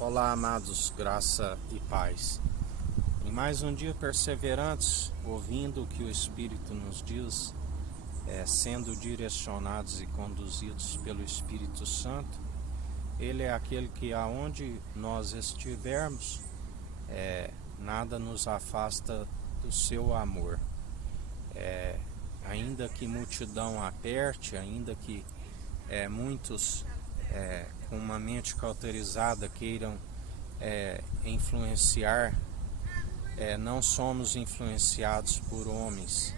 Olá, amados, graça e paz. Em mais um dia perseverantes, ouvindo o que o Espírito nos diz, sendo direcionados e conduzidos pelo Espírito Santo, Ele é aquele que aonde nós estivermos, nada nos afasta do seu amor. Ainda que multidão aperte, ainda que muitos com uma mente cauterizada queiram influenciar, não somos influenciados por homens,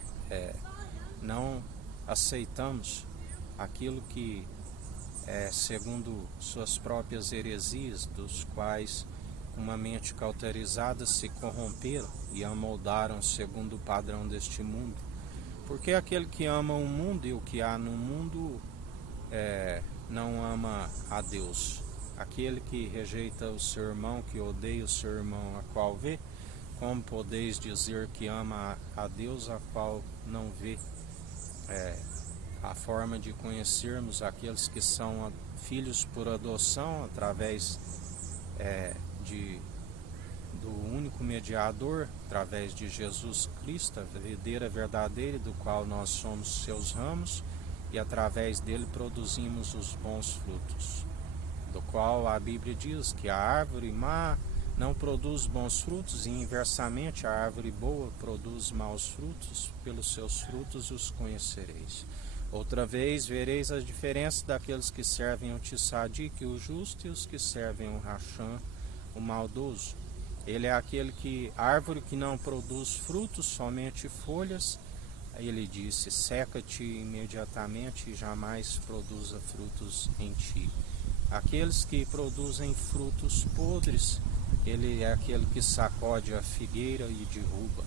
não aceitamos aquilo que segundo suas próprias heresias, dos quais uma mente cauterizada se corromperam e amoldaram segundo o padrão deste mundo. Porque aquele que ama o mundo e o que há no mundo não ama a Deus. Aquele que rejeita o seu irmão, que odeia o seu irmão, a qual vê, como podeis dizer que ama a Deus, a qual não vê? A forma de conhecermos aqueles que são filhos por adoção, através do único mediador, através de Jesus Cristo, a videira verdadeira, do qual nós somos seus ramos, e através dele produzimos os bons frutos, do qual a Bíblia diz que a árvore má não produz bons frutos, e inversamente a árvore boa produz maus frutos. Pelos seus frutos os conhecereis. Outra vez vereis a diferença daqueles que servem o Tissadique, o justo, e os que servem o Racham, o maldoso. Ele é aquele que, árvore que não produz frutos, somente folhas. Ele disse: seca-te imediatamente e jamais produza frutos em ti. Aqueles que produzem frutos podres, ele é aquele que sacode a figueira e derruba.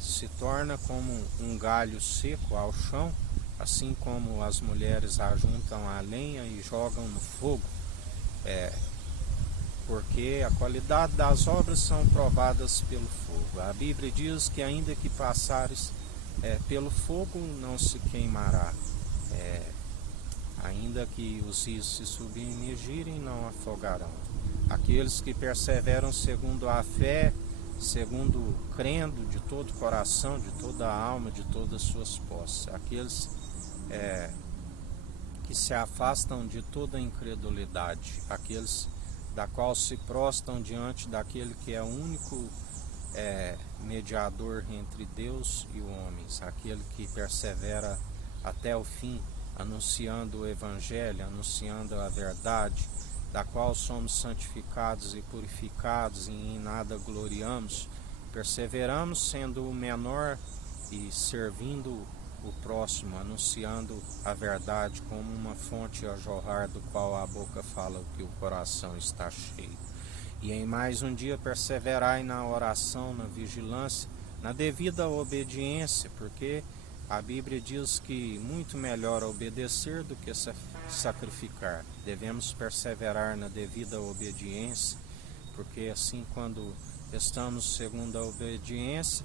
Se torna como um galho seco ao chão, assim como as mulheres ajuntam a lenha e jogam no fogo. Porque a qualidade das obras são provadas pelo fogo. A Bíblia diz que ainda que passares pelo fogo, não se queimará. Ainda que os rios se submergirem, não afogarão. Aqueles que perseveram segundo a fé, segundo crendo de todo o coração, de toda a alma, de todas as suas posses. Aqueles que se afastam de toda a incredulidade. Aqueles da qual se prostram diante daquele que é o único mediador entre Deus e os homens, aquele que persevera até o fim, anunciando o Evangelho, anunciando a verdade, da qual somos santificados e purificados e em nada gloriamos, perseveramos sendo o menor e servindo o próximo, anunciando a verdade como uma fonte a jorrar, do qual a boca fala o que o coração está cheio. E em mais um dia perseverai na oração, na vigilância, na devida obediência, porque a Bíblia diz que muito melhor obedecer do que sacrificar. Devemos perseverar na devida obediência, porque assim, quando estamos segundo a obediência,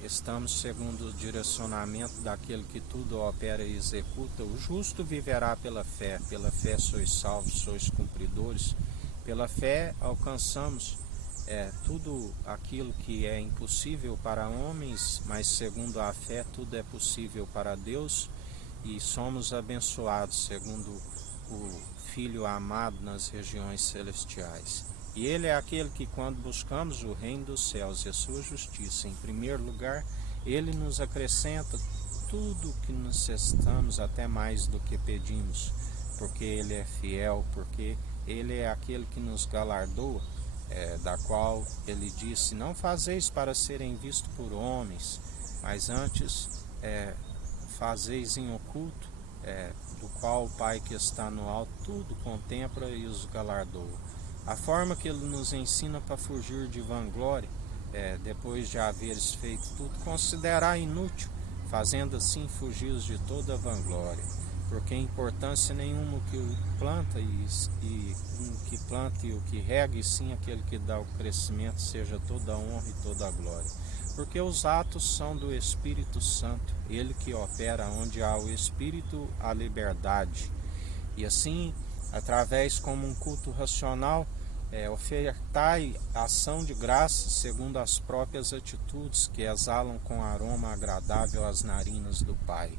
estamos segundo o direcionamento daquele que tudo opera e executa. O justo viverá pela fé sois salvos, sois cumpridores. Pela fé alcançamos tudo aquilo que é impossível para homens, mas segundo a fé tudo é possível para Deus, e somos abençoados segundo o Filho amado nas regiões celestiais. E Ele é aquele que, quando buscamos o reino dos céus e a sua justiça em primeiro lugar, Ele nos acrescenta tudo o que necessitamos, até mais do que pedimos, porque Ele é fiel, porque Ele é aquele que nos galardoa, da qual Ele disse: não fazeis para serem vistos por homens, mas antes fazeis em oculto, do qual o Pai que está no alto tudo contempla e os galardoa. A forma que Ele nos ensina para fugir de vanglória, depois de haveres feito tudo, considerar inútil, fazendo assim fugir de toda vanglória. Porque importância nenhuma o que planta e o que planta e o que rega, e sim aquele que dá o crescimento, seja toda a honra e toda a glória. Porque os atos são do Espírito Santo, Ele que opera onde há o Espírito, a liberdade. E assim, através como um culto racional, Ofertai ação de graça segundo as próprias atitudes que exalam com aroma agradável às narinas do Pai.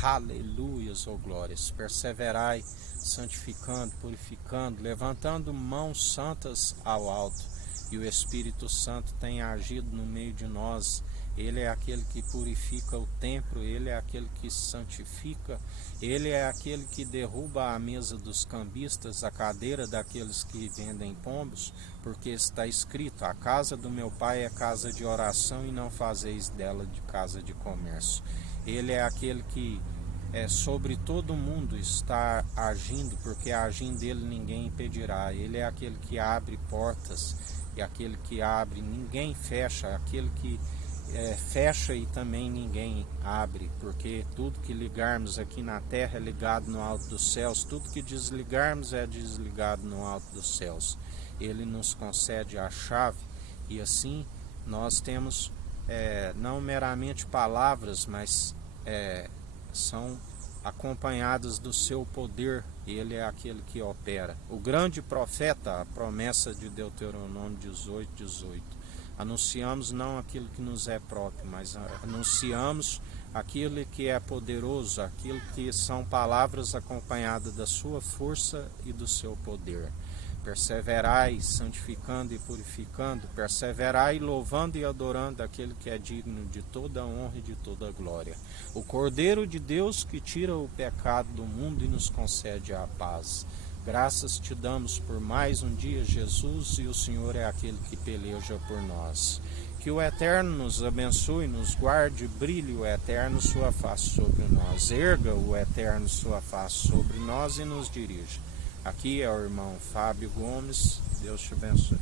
Aleluias, ou glórias. Perseverai, santificando, purificando, levantando mãos santas ao alto. E o Espírito Santo tem agido no meio de nós. Ele é aquele que purifica o templo, Ele é aquele que santifica, Ele é aquele que derruba a mesa dos cambistas, a cadeira daqueles que vendem pombos, porque está escrito: a casa do meu Pai é casa de oração e não fazeis dela de casa de comércio. Ele é aquele que sobre todo mundo está agindo, porque agindo dele ninguém impedirá. Ele é aquele que abre portas, e aquele que abre ninguém fecha, aquele que fecha e também ninguém abre, porque tudo que ligarmos aqui na terra é ligado no alto dos céus, tudo que desligarmos é desligado no alto dos céus. Ele nos concede a chave, e assim nós temos não meramente palavras, mas são acompanhadas do seu poder. Ele é aquele que opera. O grande profeta, a promessa de Deuteronômio 18:18. Anunciamos não aquilo que nos é próprio, mas anunciamos aquilo que é poderoso, aquilo que são palavras acompanhadas da sua força e do seu poder. Perseverai, santificando e purificando, perseverai, louvando e adorando aquele que é digno de toda honra e de toda glória. O Cordeiro de Deus que tira o pecado do mundo e nos concede a paz. Graças te damos por mais um dia, Jesus, e o Senhor é aquele que peleja por nós. Que o Eterno nos abençoe, nos guarde, brilhe o Eterno sua face sobre nós. Erga o Eterno sua face sobre nós e nos dirija. Aqui é o irmão Fábio Gomes. Deus te abençoe.